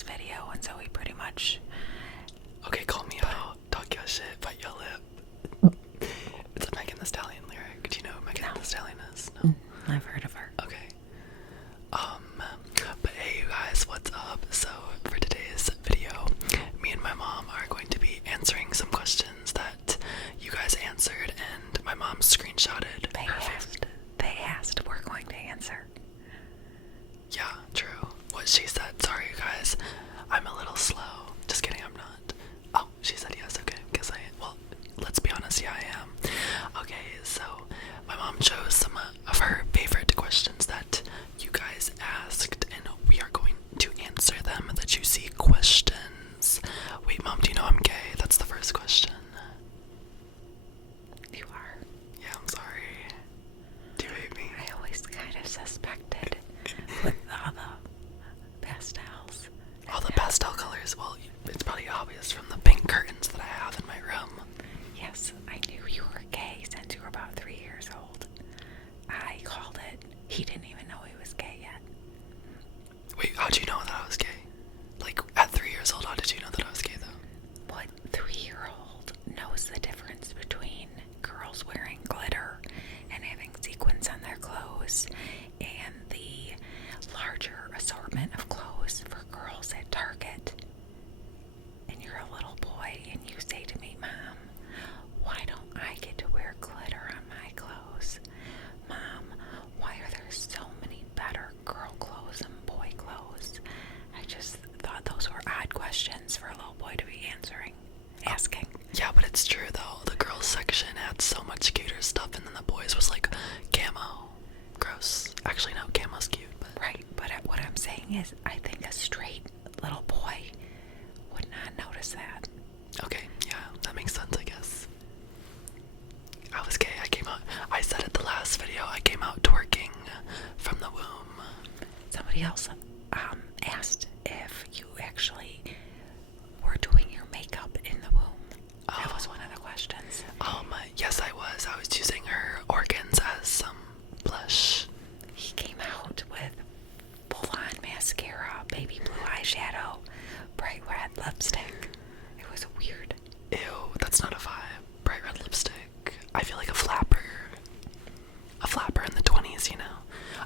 last video, and so he pretty much... Okay, call me out. Talk your shit, bite your lip. It's a Megan Thee Stallion lyric. Do you know who Megan Thee Stallion is? No? I've heard of her. Okay. But hey, you guys, what's up? So, for today's video, me and my mom are going to be answering some questions that you guys answered, and my mom screenshotted. They asked, we're going to answer. Yeah, true. What she said. Sorry, you guys. I'm a little slow. Just kidding, I'm not. Oh, she said yes, okay. Because well, let's be honest, yeah, I am. Okay, so my mom chose some of her favorite questions that you guys asked, and we are going to answer them. The juicy questions. Wait, Mom, do you know I'm gay? That's the first question. You are. Yeah, I'm sorry. Do you hate me? I always kind of suspected with all the pastels. All the pastel colors. Well, it's probably obvious from the pink curtains that I have in my room. Yes, I knew you were gay since you were about 3 years old. I called it. He didn't even know he was gay yet. Wait, how'd you know that I was gay? Like, at 3 years old, how did you know that I was gay, though? What 3-year-old knows the difference between girls wearing glitter and having sequins on their clothes and the larger assortment of clothes for girls at Target? And you're a little boy and you say to me, Mom, why don't I get to wear glitter on my clothes? Mom, why are there so many better girl clothes and boy clothes? I just thought those were odd questions for a little boy to be asking. Yeah, but it's true, though. The girls section had so much cuter stuff, and then the boys was like, camo. Gross. Actually, no, camo's cute, but... Right, but what I'm saying is, I think a straight little boy would not notice that. Okay, yeah, that makes sense, I guess. I was gay. I came out... I said it the last video. I came out twerking from the womb. Somebody else asked if you actually were doing your makeup in the womb. That was one of the questions. Yes, I was. I was using her organs as some blush. He came out with full-on mascara, baby blue eyeshadow, bright red lipstick. It was weird. Ew, that's not a vibe. Bright red lipstick. I feel like a flapper. A flapper in the 20s, you know?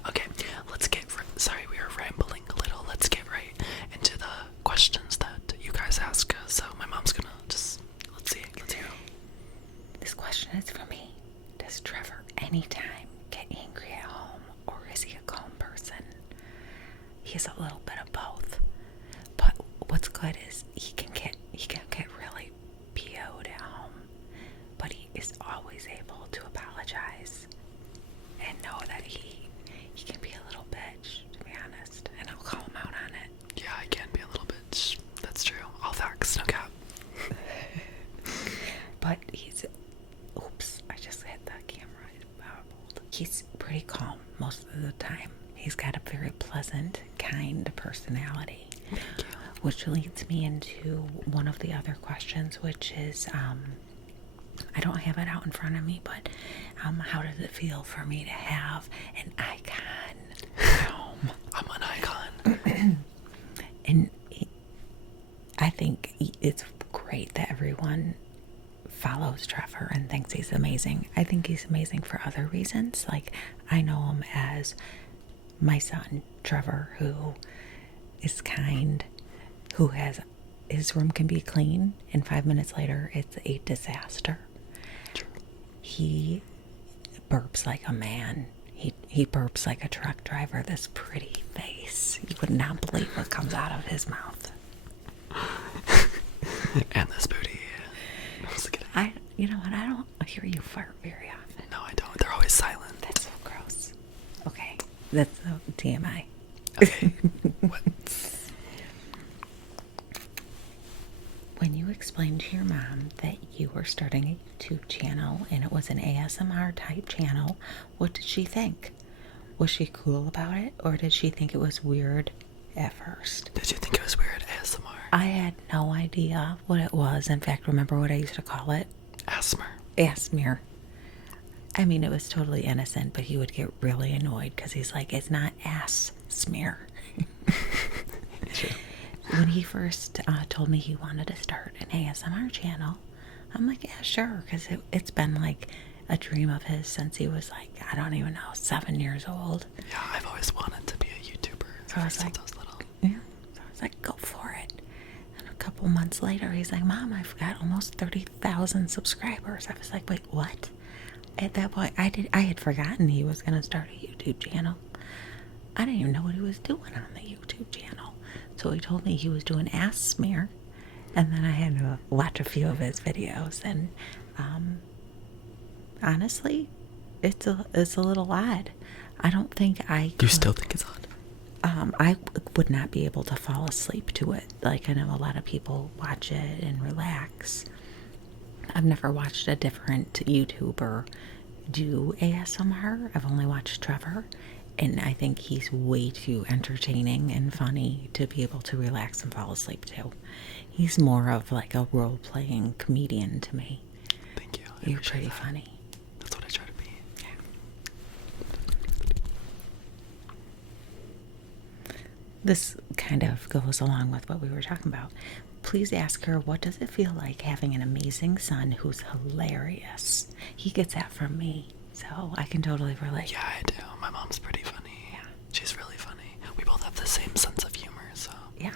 Okay, let's get... Sorry, we are rambling a little. Let's get right into the questions that you guys ask. So my mom's gonna just... Let's see. Let's hear them. This question is for me. Does Trevor anytime get angry at home, or is he a calm person? He's a little bit of both. But what's good is he can get really PO'd at home, but he is always able to apologize and know that he can be a little bitch, to be honest, and I'll call him out on it. Yeah, I can be a little bitch. That's true. All facts, no cap. But oops, I just hit the camera. He's pretty calm most of the time. He's got a very pleasant, kind personality. Thank you. Which leads me into one of the other questions, which is, I don't have it out in front of me, but how does it feel for me to have an icon at home? I'm an icon. And I think it's great that everyone follows Trevor and thinks he's amazing. I think he's amazing for other reasons. Like, I know him as my son, Trevor, who is kind, who has... His room can be clean, and 5 minutes later, it's a disaster. True. He burps like a man. He burps like a truck driver. This pretty face. You would not believe what comes out of his mouth. And this booty. I'm just kidding. You know what? I don't hear you fart very often. No, I don't. They're always silent. That's so gross. Okay, that's TMI. Okay. What? When you explained to your mom that you were starting a YouTube channel and it was an ASMR type channel, what did she think? Was she cool about it, or did she think it was weird at first? Did you think it was weird ASMR? I had no idea what it was. In fact, remember what I used to call it? ASMR. ASMR. I mean, it was totally innocent, but he would get really annoyed because he's like, it's not ass smear. True. when he first told me he wanted to start an ASMR channel, I'm like, yeah, sure, because it's been like a dream of his since he was like, I don't even know, 7 years old. Yeah, I've always wanted to be a YouTuber. So I was like, I was little. yeah. So I was like, go for it. And a couple months later, he's like, Mom, I've got almost 30,000 subscribers. I was like, wait, what? At that point, I had forgotten he was going to start a YouTube channel. I didn't even know what he was doing on the YouTube channel. So he told me he was doing ass smear. And then I had to watch a few of his videos. And honestly, it's a little odd. I don't think I could. You still think it's odd? I would not be able to fall asleep to it. Like, I know a lot of people watch it and relax. I've never watched a different YouTuber do ASMR. I've only watched Trevor, and I think he's way too entertaining and funny to be able to relax and fall asleep to. He's more of like a role-playing comedian to me. Thank you. You're pretty funny. That's what I try to be. This kind of goes along with what we were talking about. Please ask her, what does it feel like having an amazing son who's hilarious? He gets that from me, so I can totally relate. Yeah, I do. My mom's pretty funny. Yeah. She's really funny. We both have the same sense of humor, so. Yeah.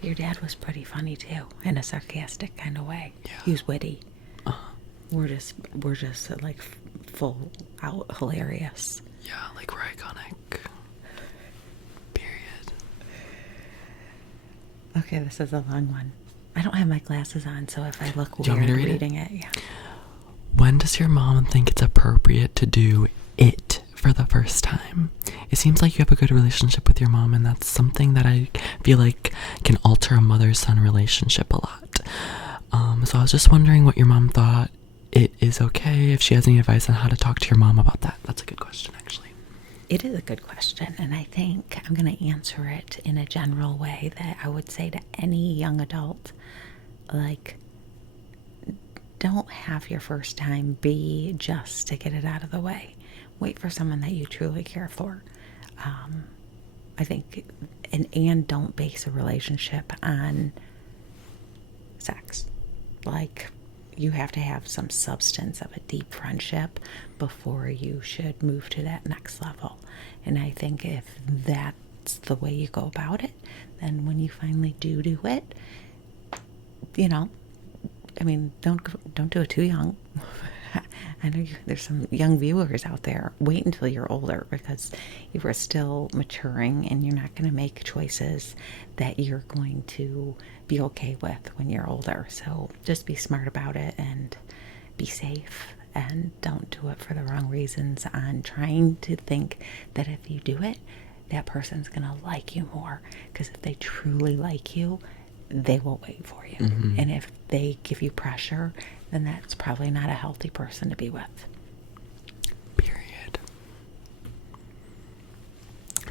Your dad was pretty funny too, in a sarcastic kind of way. Yeah. He was witty. Uh-huh. We're just like full out hilarious. Yeah, like we're iconic. Period. Okay, this is a long one. I don't have my glasses on, so if I look Do you want me weird to read reading it, yeah. When does your mom think it's appropriate to do it for the first time? It seems like you have a good relationship with your mom, and that's something that I feel like can alter a mother-son relationship a lot. So I was just wondering what your mom thought it is okay, if she has any advice on how to talk to your mom about that. That's a good question, actually. It is a good question, and I think I'm going to answer it in a general way that I would say to any young adult. Like, don't have your first time be just to get it out of the way. Wait for someone that you truly care for. I think, and don't base a relationship on sex. Like, you have to have some substance of a deep friendship before you should move to that next level. And I think if that's the way you go about it, then when you finally do it, you know, I mean, don't do it too young. I know there's some young viewers out there. Wait until you're older, because you are still maturing and you're not going to make choices that you're going to be okay with when you're older. So just be smart about it and be safe, and don't do it for the wrong reasons on trying to think that if you do it, that person's going to like you more. Because if they truly like you, they will wait for you. Mm-hmm. And if they give you pressure, then that's probably not a healthy person to be with. Period.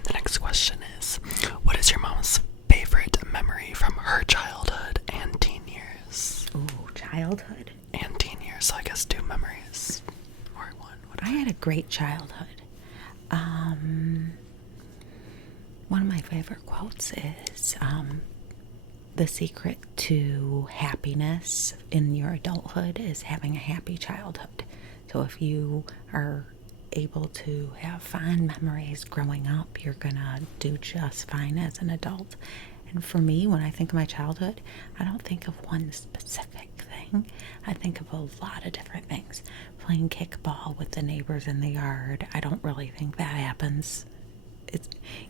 The next question is, what is your mom's favorite memory from her childhood and teen years? Ooh, childhood. And teen years, so I guess 2 memories. Or 1. I had a great childhood. One of my favorite quotes is, the secret to happiness in your adulthood is having a happy childhood. So if you are able to have fond memories growing up, you're gonna do just fine as an adult. And for me, when I think of my childhood, I don't think of one specific thing. I think of a lot of different things. Playing kickball with the neighbors in the yard. I don't really think that happens.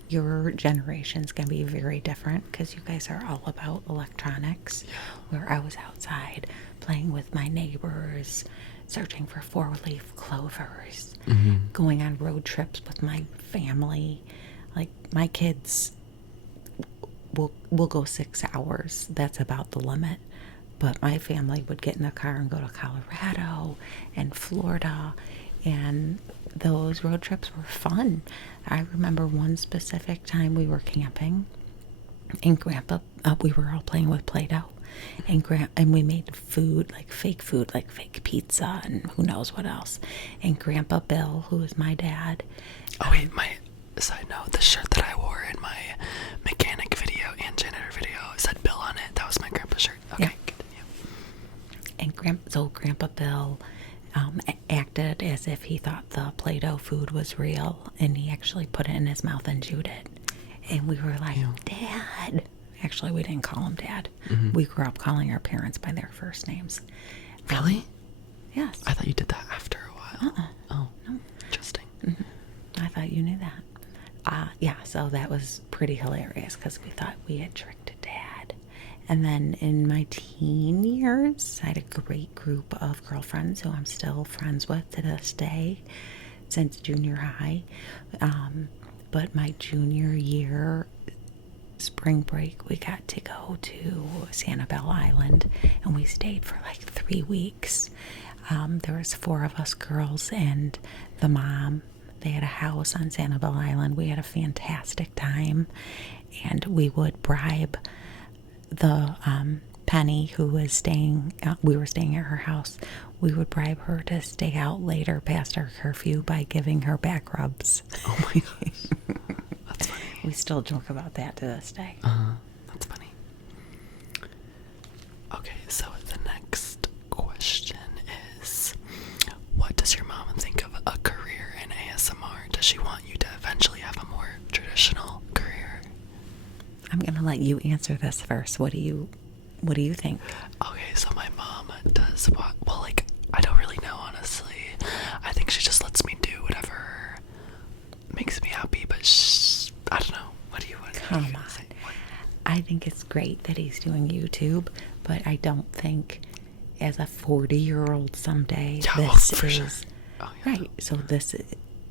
Your generation's gonna be very different, because you guys are all about electronics, where I was outside playing with my neighbors, searching for 4-leaf clovers, going on road trips with my family. Like, my kids will go 6 hours. That's about the limit. But my family would get in the car and go to Colorado and Florida, and those road trips were fun. I remember one specific time we were camping, and Grandpa, we were all playing with Play-Doh, and we made food, like fake pizza and who knows what else. And Grandpa Bill, who is my dad. Oh wait, Side note, the shirt that I wore in my mechanic video and janitor video said Bill on it. That was my grandpa's shirt. Okay, Yeah. continue. And Grandpa Bill acted as if he thought the Play-Doh food was real, and he actually put it in his mouth and chewed it. And we were like, Dad. Actually, we didn't call him Dad. We grew up calling our parents by their first names. Really? Yes. I thought you did that after a while. Oh, No. interesting. I thought you knew that. Yeah, so that was pretty hilarious because we thought we had tricked Dad. And then in my teen years, I had a great group of girlfriends who I'm still friends with to this day since junior high. But my junior year, spring break, we got to go to Sanibel Island, and we stayed for like 3 weeks. There was 4 of us girls and the mom. They had a house on Sanibel Island. We had a fantastic time, and we would bribe the Penny, who was staying, we were staying at her house. We would bribe her to stay out later past our curfew by giving her back rubs. Oh my gosh. That's funny. We still joke about that to this day. That's funny. Okay, so the next question is, what does your mom think of a career in ASMR? Does she want you to eventually have a more traditional career? I'm gonna let you answer this first. What do you think? Okay, so my mom does what? Well, like, I don't really know, honestly. I think she just lets me do whatever makes me happy, but I don't know. What do you want? Come on. I think it's great that he's doing YouTube, but I don't think as a 40-year-old someday this for is sure. Oh, yeah. right. So this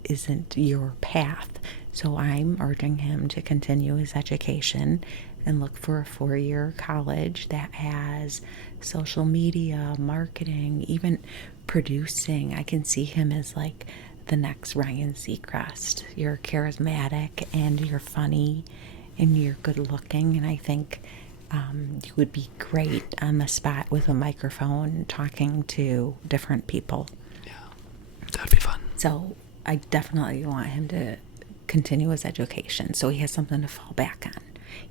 isn't your path. So I'm urging him to continue his education and look for a 4-year college that has social media, marketing, even producing. I can see him as like the next Ryan Seacrest. You're charismatic and you're funny and you're good looking, and I think you would be great on the spot with a microphone talking to different people. Yeah, that would be fun. So I definitely want him to continue his education so he has something to fall back on.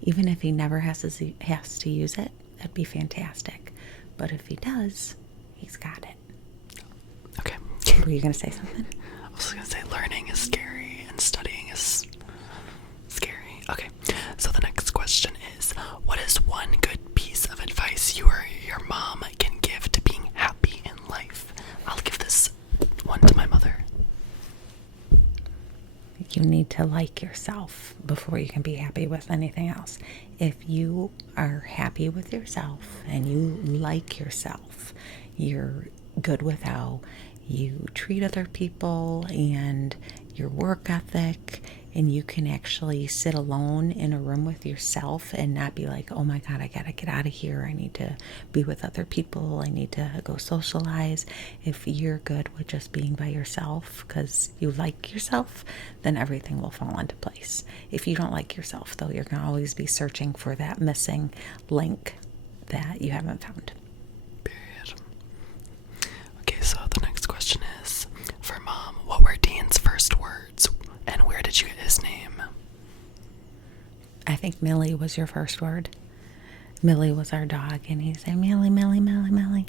Even if he never has to use it, that'd be fantastic. But if he does, he's got it. Okay. Were you going to say something? I was going to say learning is scary and studying is scary. Okay, so the next question is, what is one good piece of advice you or your mom can give to being happy in life? I'll give this one to my mother. You need to like yourself before you can be happy with anything else. If you are happy with yourself and you like yourself, you're good with how you treat other people and your work ethic, and you can actually sit alone in a room with yourself and not be like, oh my God, I gotta get out of here. I need to be with other people. I need to go socialize. If you're good with just being by yourself because you like yourself, then everything will fall into place. If you don't like yourself, though, you're gonna always be searching for that missing link that you haven't found. Period. Okay, so the next question is, for Mom, what were Dean's first words, and where did you get his name? I think Millie was your first word. Millie was our dog, and he said, Millie, Millie, Millie, Millie.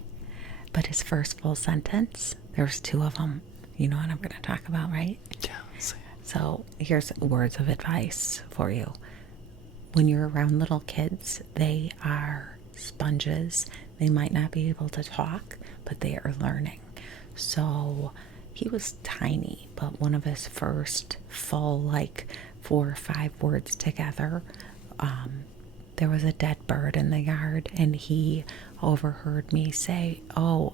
But his first full sentence, there's 2 of them. You know what I'm going to talk about, right? Yeah, see. So here's words of advice for you. When you're around little kids, they are sponges. They might not be able to talk, but they are learning. So he was tiny, but one of his first full, like 4 or 5 words together, there was a dead bird in the yard, and he overheard me say, oh,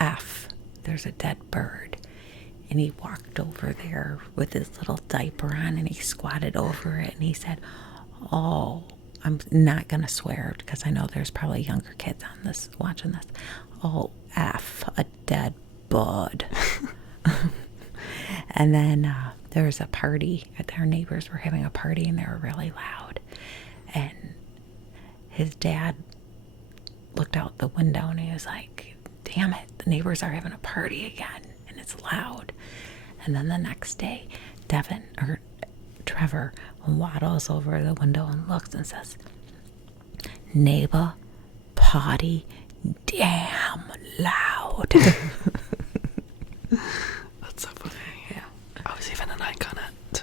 F, there's a dead bird. And he walked over there with his little diaper on, and he squatted over it, and he said, oh, I'm not going to swear because I know there's probably younger kids on this watching this. Oh, F, a dead bud. And then there was a party. Our neighbors were having a party, and they were really loud. And his dad looked out the window, and he was like, damn it, the neighbors are having a party again, and it's loud. And then the next day, Trevor waddles over the window and looks and says, "Neighbor, potty, damn loud." That's so funny. Yeah. I was even an icon at,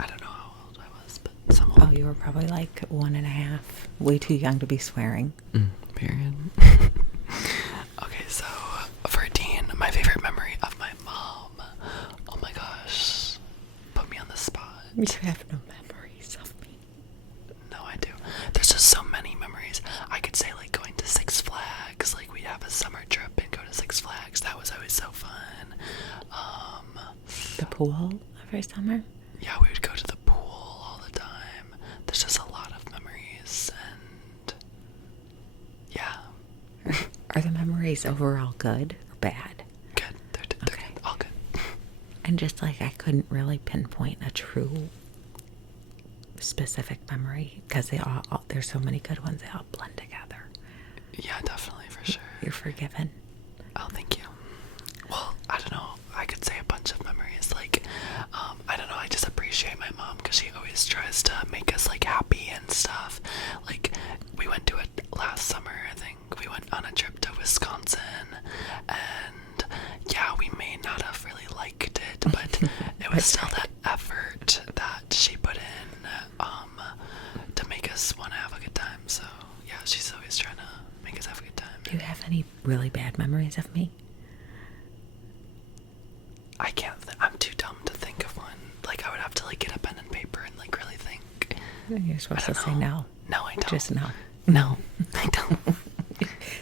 I don't know how old I was, but some Oh, old. you were probably like 1.5, way too young to be swearing. Period. Okay, so for Dean, my favorite memory of my mom. Oh my gosh. Put me on the spot. You have no memories of me. No, I do. There's just so many memories. I could say like going to Six Flags, like we'd have a summer trip and go to Six Flags. That was always so fun. The pool every summer? Yeah, we would go to the pool all the time. There's just a lot of memories, and yeah. Are the memories overall good or bad? Good. They're Okay. good. All good. And just like I couldn't really pinpoint a true specific memory because they all there's so many good ones, they all blend together. Yeah, definitely, for sure. You're forgiven. Oh, thank you. Well, I don't know. I could say a bunch of memories. Like, I don't know. I just appreciate my mom because she always tries to make us like happy and stuff. Like, we went to it last summer. I think we went on a trip to Wisconsin, and yeah, we may not have really liked it, but it was still that effort that she put in to make us want to have a good time. So yeah, she's always trying to make us have a good time. Do you have any really bad memories of me? I can't. I'm too dumb to think of one. Like, I would have to like get a pen and paper and like really think. You're supposed to don't say know. no. No, I don't. Just no. No, I don't.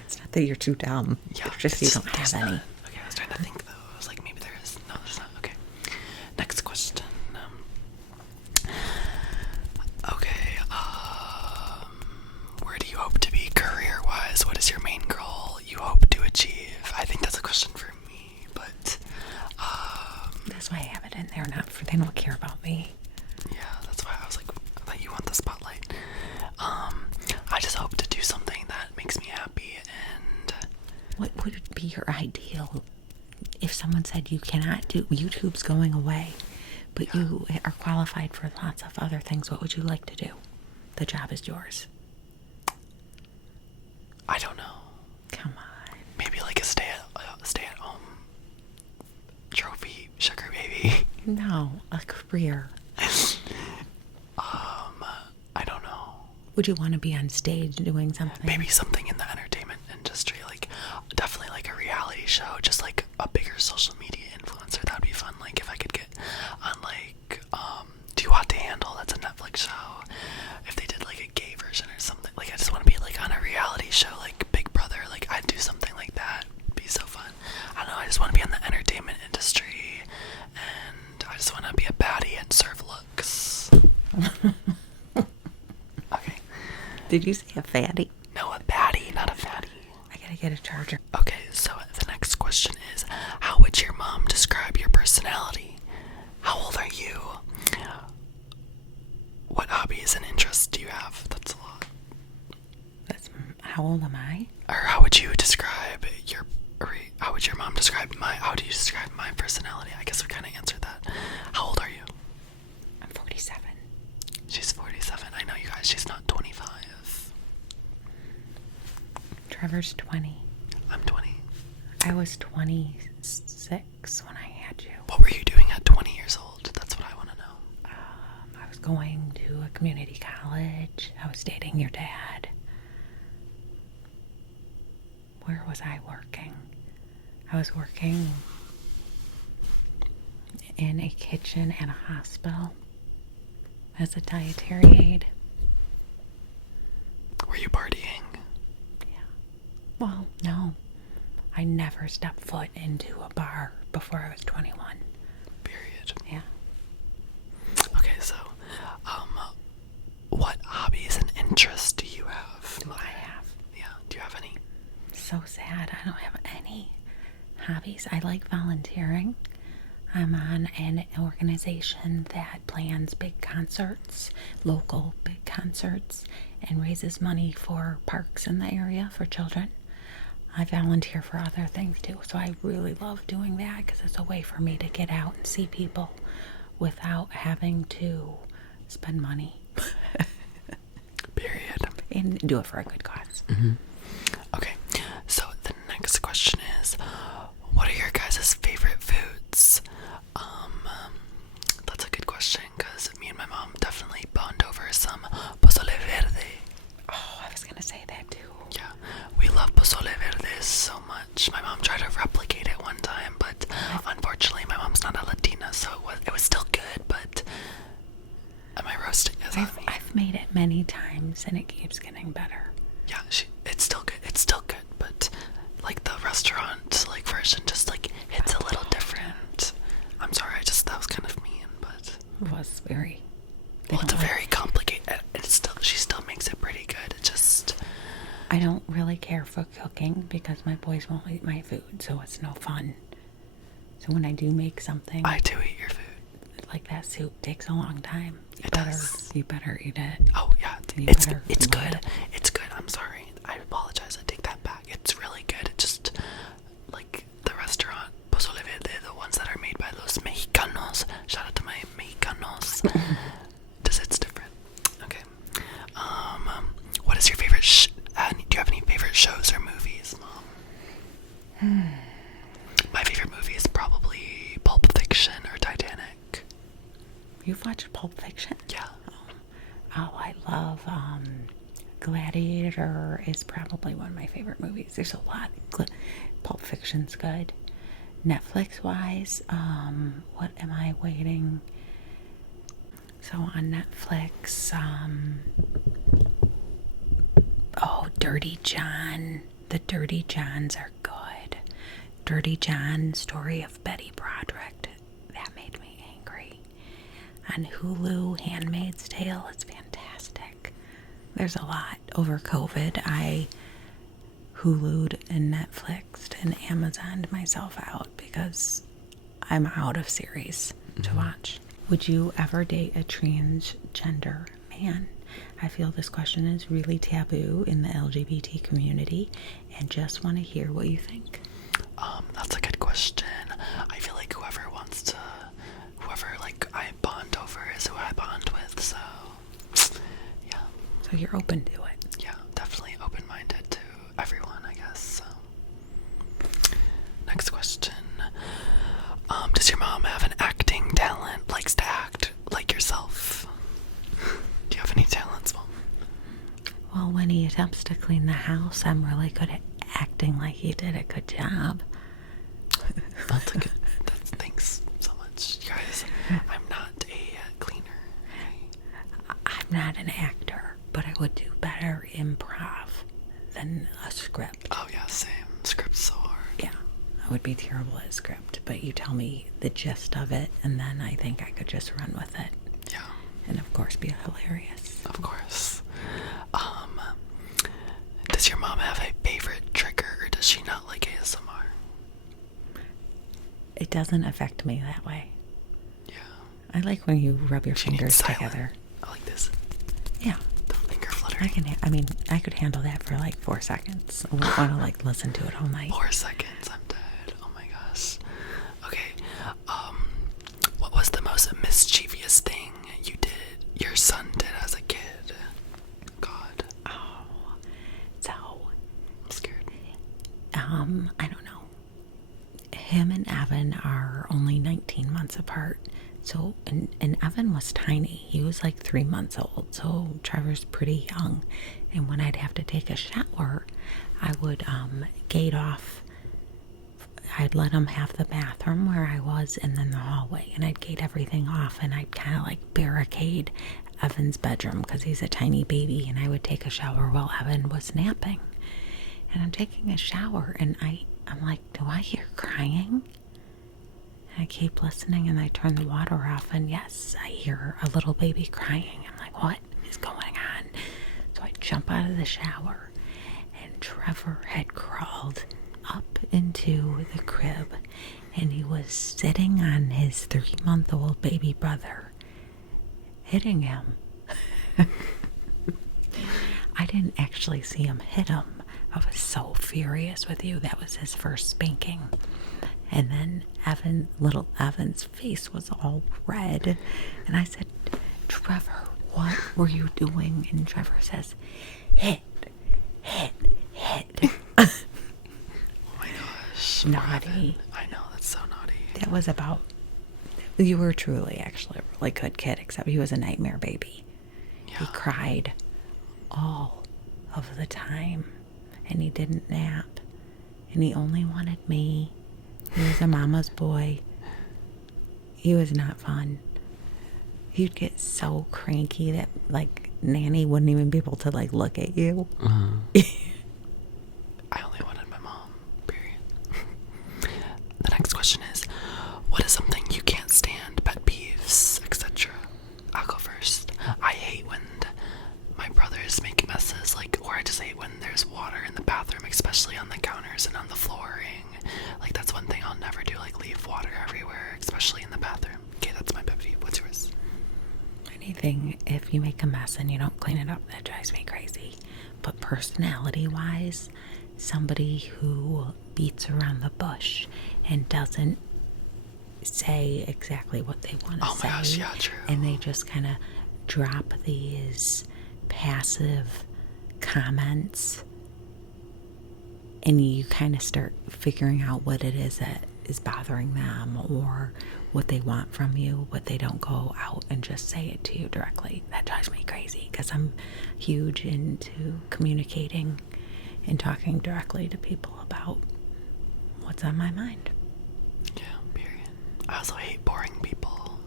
It's not that you're too dumb. Yeah, It's just you don't there's have any. none. Okay, I was trying to think though. I was like, maybe there is. No, there's not. Okay. Next question. Okay. Where do you hope to be career-wise? What is your main goal you hope to achieve? I think that's a question for me, but That's why I have it in there. Not for they don't care about me. yeah, that's why I was like, I thought you want the spotlight. I just hope to do something that makes me happy, and What would be your ideal if someone said you cannot do YouTube's going away, but you are qualified for lots of other things? What would you like to do? The job is yours. I don't know. Come on. Maybe like a stay at home trophy sugar baby. No, a career. I don't know. Would you want to be on stage doing something? Maybe something in the entertainment industry, like definitely like a reality show, just like a bigger social media influencer. That'd be fun. Like if I could get on like Too Hot to Handle, that's a Netflix show. If they did like a gay version or something, like I just want to be like on a reality show, like Big Brother. Like I'd do something like that. It'd be so fun. I don't know. I just want to be in the entertainment industry, and I just want to be a baddie and serve looks. Okay. Did you say a fatty? No, a baddie, not a fatty. I gotta get a charger. Okay, so the next question is, how would your mom describe your personality? How old are you? What hobbies and interests do you have? That's a lot. How old am I? Or how would you describe your, or how would your mom describe how do you describe my personality? I guess we kind of answered that. How old are you? I'm 47. She's 47. I know, you guys, she's not 25. Trevor's 20. I'm 20. I was 26 when I had you. What were you doing at 20 years old? That's what I want to know. I was going to a community college. I was dating your dad. Where was I working? I was working in a kitchen at a hospital as a dietary aide. Were you partying? Well, no. I never stepped foot into a bar before I was 21. Period. Yeah. Okay, so, what hobbies and interests do you have? Do I have? Yeah, do you have any? So sad. I don't have any hobbies. I like volunteering. I'm on an organization that plans big concerts, local big concerts, and raises money for parks in the area for children. I volunteer for other things too, so I really love doing that because it's a way for me to get out and see people without having to spend money. Period. And do it for a good cause. Okay, so the next question is, what are your guys' favorite foods? That's a good question, because me and my mom definitely bond over some pozole verde. Oh, I was gonna say that too. Yeah, we love pozole verde so much. My mom tried to replicate it one time, but unfortunately my mom's not a Latina, so it was still good, but am I roasting? I've made it many times and it keeps getting better. Yeah, it's still good. It's still good, but like the restaurant version just hits a little different. I'm sorry, that was kind of mean, but It was very. well, it's a very complicated. She still makes it pretty good. It just. I don't really care for cooking because my boys won't eat my food, so it's no fun. So when I do make something, I do eat your food. Like that soup takes a long time. You better eat it. Oh yeah, it's good. It's good. I'm sorry. I apologize. I take that back. It's really good. It just like the restaurant pozole verde, the ones that are made by los mexicanos. Shout out to my mexicanos. Just it's different. Okay. What is your favorite? Do you have any favorite shows or movies, Mom? My favorite movie is probably Pulp Fiction or Titanic. You've watched Pulp Fiction? Yeah. Oh, I love Gladiator is probably one of my favorite movies. There's a lot. Pulp Fiction's good. Netflix-wise, what am I waiting? So on Netflix, Dirty John. The Dirty Johns are good. Dirty John, Story of Betty Broderick. That made me angry. On Hulu, Handmaid's Tale, it's fantastic. There's a lot. Over COVID, I Hulu'd and Netflixed and Amazoned myself out because I'm out of series to watch. Would you ever date a transgender man? I feel this question is really taboo in the LGBT community and just want to hear what you think. That's a good question. I feel like whoever I bond over is who I bond with, so yeah. So you're open to it? Yeah, definitely open-minded to everyone, I guess, so. Next question. Does your mom have an acting talent? Likes to act like yourself? Do you have any talents, Mom? Well, when he attempts to clean the house, I'm really good at acting like he did a good job. Thanks so much, you guys. I'm not a cleaner. Okay? I'm not an actor, but I would do better improv than a script. Oh yeah, same. Script's so hard. Yeah, I would be terrible at script, but you tell me the gist of it, and then I think I could just run with it. Yeah. And of course be hilarious. Of course. Does your mom have a favorite trigger, or does she not like ASMR? It doesn't affect me that way. Yeah. I like when you rub your She fingers needs silent. together. I like this. Yeah. The finger fluttering. I could handle that for like 4 seconds. I wouldn't want to listen to it all night. 4 seconds, I'm dead. Oh my gosh. Okay. What was the most mischievous thing your son did as a kid? God. Oh, so I'm scared. I don't know. Him and Evan are only 19 months apart. So, and Evan was tiny. He was like 3 months old. So Trevor's pretty young. And when I'd have to take a shower, I would gate off. I'd let him have the bathroom where I was and then the hallway. And I'd gate everything off and I'd kind of like barricade Evan's bedroom because he's a tiny baby. And I would take a shower while Evan was napping. And I'm taking a shower and I'm like, do I hear crying? And I keep listening and I turn the water off and yes, I hear a little baby crying. I'm like, what is going on? So I jump out of the shower and Trevor had crawled up into the crib and he was sitting on his 3-month-old baby brother, hitting him. I didn't actually see him hit him. I was so furious with you. That was his first spanking. And then little Evan's face was all red. And I said, Trevor, what were you doing? And Trevor says, hit. Oh my gosh. Naughty. I know, that's so naughty. That was about, you were truly actually a really good kid, except he was a nightmare baby. Yeah. He cried all of the time, and he didn't nap, and he only wanted me. He was a mama's boy. He was not fun. He'd get so cranky that, like, Nanny wouldn't even be able to, like, look at you. I only wanted my mom, period. The next question is, what is something you can't stand, pet peeves, etc.? I'll go first. I hate when my brothers make messes, like, or I just hate when there's water in the bathroom, especially on the counters and on the flooring. Like, that's one thing I'll never do, like, leave water everywhere, especially in the bathroom. Okay, that's my pet peeve. What's yours? Anything, if you make a mess and you don't clean it up, that drives me crazy. But personality-wise, somebody who beats around the bush and doesn't say exactly what they want to say. Oh my gosh, yeah, true. And they just kind of drop these passive comments, and you kind of start figuring out what it is that is bothering them or what they want from you, but they don't go out and just say it to you directly. That drives me crazy because I'm huge into communicating and talking directly to people about what's on my mind. Yeah, period. I also hate boring people.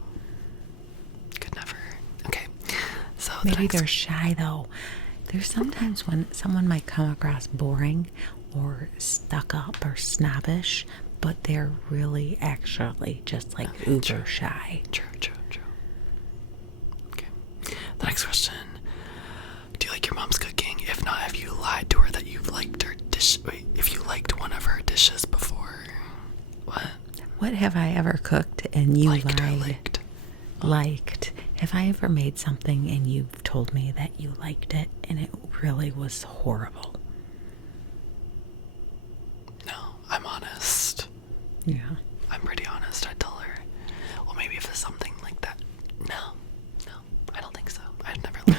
Could never. Okay, so Maybe they're shy though. There's sometimes when someone might come across boring or stuck up or snobbish, but they're really actually just like uber shy. True. Okay. The next question. Do you like your mom's cooking? If not, have you lied to her that you've liked her dish? Wait, if you liked one of her dishes before? What? What have I ever cooked and you Liked or lied? liked? Liked. Have I ever made something and you've told me that you liked it and it really was horrible? No, I'm honest. Yeah. I'm pretty honest. I tell her. Well, maybe if it's something like that. No, I don't think so. I've never lied.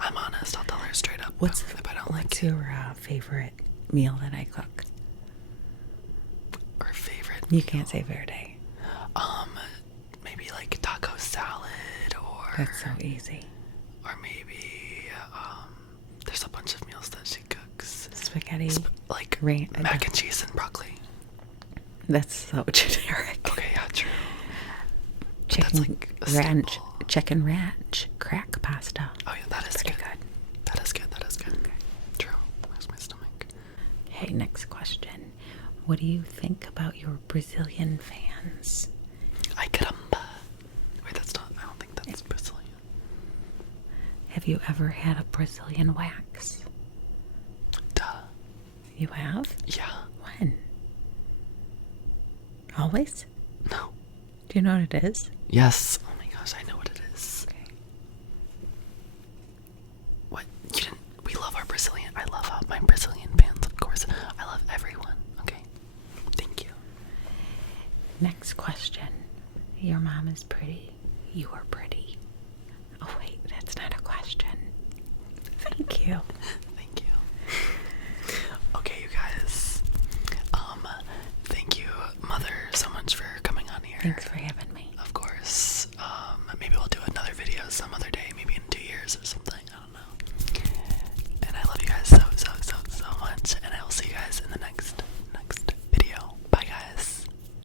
I'm honest. I'll tell her straight up if I don't like What's it. your favorite meal that I cook? Or favorite. You can't say verde. Maybe like taco salad or. That's so easy. Or maybe there's a bunch of meals that she cooks. Spaghetti. Like Ranch. mac and cheese and broccoli. That's so generic. Okay, yeah, true. Chicken like a ranch. staple. Chicken ranch. Crack pasta. Oh yeah, that is Pretty good. good. That is good. Okay. True. Where's my stomach? Hey, next question. What do you think about your Brazilian fans? Ay caramba. Wait, that's not. I don't think that's Brazilian. Have you ever had a Brazilian wax? Duh. You have? Yeah. When? Always? No. Do you know what it is? Yes. Oh my gosh, I know what it is. Okay. What? You didn't? We love our Brazilian. I love my Brazilian fans, of course. I love everyone. Okay. Thank you. Next question. Your mom is pretty. You are pretty. Oh wait, that's not a question. Thank you. Thank you. Okay, you guys. Thank you, Mother, so much for coming on here. Thanks for having me. Of course. Maybe we'll do another video some other day, maybe in 2 years or something. I don't know. And I love you guys so much, and I will see you guys in the next